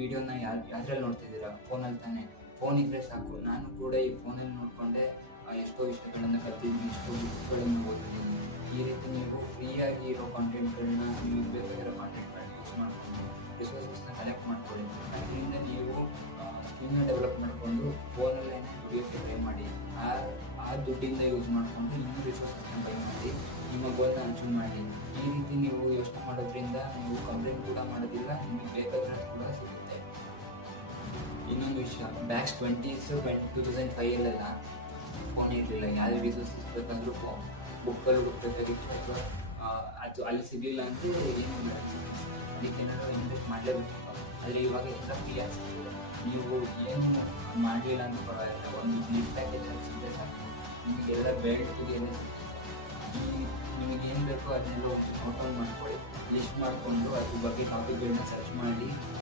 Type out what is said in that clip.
ವಿಡಿಯೋನ ಯಾವ್ದ್ರಲ್ಲಿ ನೋಡ್ತಿದ್ದೀರಾ? ಫೋನಲ್ಲಿ ತಾನೇ. ಫೋನ್ ಇದ್ದರೆ ಸಾಕು. ನಾನು ಕೂಡ ಈ ಫೋನಲ್ಲಿ ನೋಡಿಕೊಂಡೆ ಎಷ್ಟೋ ವಿಷಯಗಳನ್ನು ಕಲ್ತಿದ್ದೀನಿ, ಎಷ್ಟೋ ಬುಕ್ಸ್ಗಳನ್ನು ಓದಿದ್ದೀನಿ. ಈ ರೀತಿ ನೀವು ಫ್ರೀಯಾಗಿ ಇರೋ ಕಾಂಟೆಂಟ್ಗಳನ್ನ, ನಿಮಗೆ ಬೇಕಾಗಿರೋ ಕಾಂಟೆಂಟ್ಗಳನ್ನ ಯೂಸ್ ಮಾಡಿಕೊಂಡು ರಿಸೋರ್ಸಸ್ನ ಕಲೆಕ್ಟ್ ಮಾಡ್ಕೊಳ್ಳಿ. ಅದರಿಂದ ನೀವು ಸ್ಕಿಲ್ನ ಡೆವಲಪ್ ಮಾಡಿಕೊಂಡು ಫೋನಲ್ಲೇ ದುಡಿಯೋಕ್ಕೆ ಟ್ರೈ ಮಾಡಿ. ಆ ದುಡ್ಡಿಂದ ಯೂಸ್ ಮಾಡಿಕೊಂಡು ಇನ್ನೂ ರಿಸೋರ್ಸಸ್ನ ಬೈ ಮಾಡಿ ನಿಮ್ಮ ಗೋಲ್ನ ಅಚೀವ್ ಮಾಡಿ. ಈ ರೀತಿ ನೀವು ಯೋಚನೆ ಮಾಡೋದ್ರಿಂದ ನೀವು ಕಂಪ್ಲೇಂಟ್ ಕೂಡ ಮಾಡೋದಿಲ್ಲ, ನಿಮಗೆ ಬೇಕಾದ್ರದ್ದು ಕೂಡ ಸಿಗುತ್ತೆ. ಇನ್ನೊಂದು ವಿಷಯ, ಬ್ಯಾಚ್ 2005 ಫೋನ್ ಇರಲಿಲ್ಲ. ಯಾವುದೇ ರಿಸೋರ್ಸಸ್ ಬೇಕಾದರೂ ಬುಕ್ಕಲ್ಲಿ ಹುಡುಕಬೇಕಾಗಿತ್ತು, ಅಥವಾ ಅದು ಅಲ್ಲಿ ಸಿಗಲಿಲ್ಲ ಅಂದರೆ ಏನು ಮಾಡೋದು, ಅದಕ್ಕೆ ಏನಾದರೂ ಇನ್ವೆಸ್ಟ್ ಮಾಡಲೇಬೇಕು. ಆದರೆ ಇವಾಗ ಎಲ್ಲ ಫ್ರೀ ಆಗ್ತಿದೆ. ನೀವು ಏನು ಮಾಡಲಿಲ್ಲ ಅಂತ ಪರವಾಗಿಲ್ಲ, ಒಂದು ನೆಟ್ ಪ್ಯಾಕೇಜ್ ಸಿಗದೆ ಸಾಕು, ನಿಮಗೆಲ್ಲ ಬೇಡಕ್ಕೆ ಎಲ್ಲ ಸಿಗುತ್ತೆ. ನಿಮಗೆ ಏನು ಬೇಕೋ ಅದನ್ನೆಲ್ಲ ನೋಟ್ ಡೌನ್ ಮಾಡ್ಕೊಳ್ಳಿ, ಲಿಸ್ಟ್ ಮಾಡಿಕೊಂಡು ಅದ್ರ ಬಗ್ಗೆ ಟಾಪಿಕ್ಗಳನ್ನ ಸರ್ಚ್ ಮಾಡಿ